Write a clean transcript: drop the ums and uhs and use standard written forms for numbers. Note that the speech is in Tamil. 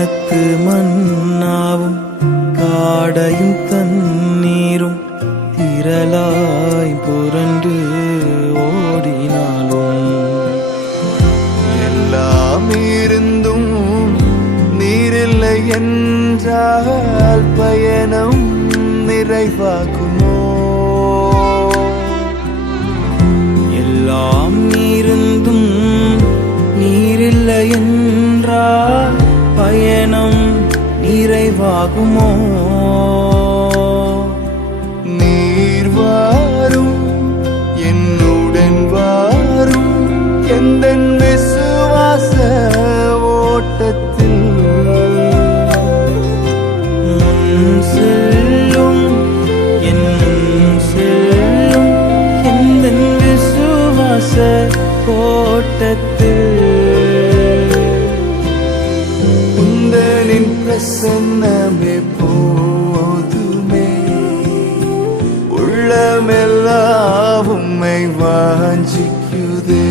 வானத்து மன்னாவும் காடையும் தண்ணீரும் திரளாய் புரண்டு ஓடினாலும் எல்லாம் இருந்தும் நீரில்லை என்றால் பயணம் நிறைவாகுமோ? எல்லாம் இருந்தும் நீரில்லை என்றால் பயணம் நிறைவாகுமோ? நீர் வாரும் என்னுடன் வாரும் எந்தன் விசுவாச ஓட்டத்தில் முன் செல்லும் என் செல்லும் எந்தன் விசுவாச ஓட்டத்தில் உந்தனின் பிரசன்னமே போதுமே, உள்ளமெல்லாம் உம்மை வாஞ்சிக்குதே.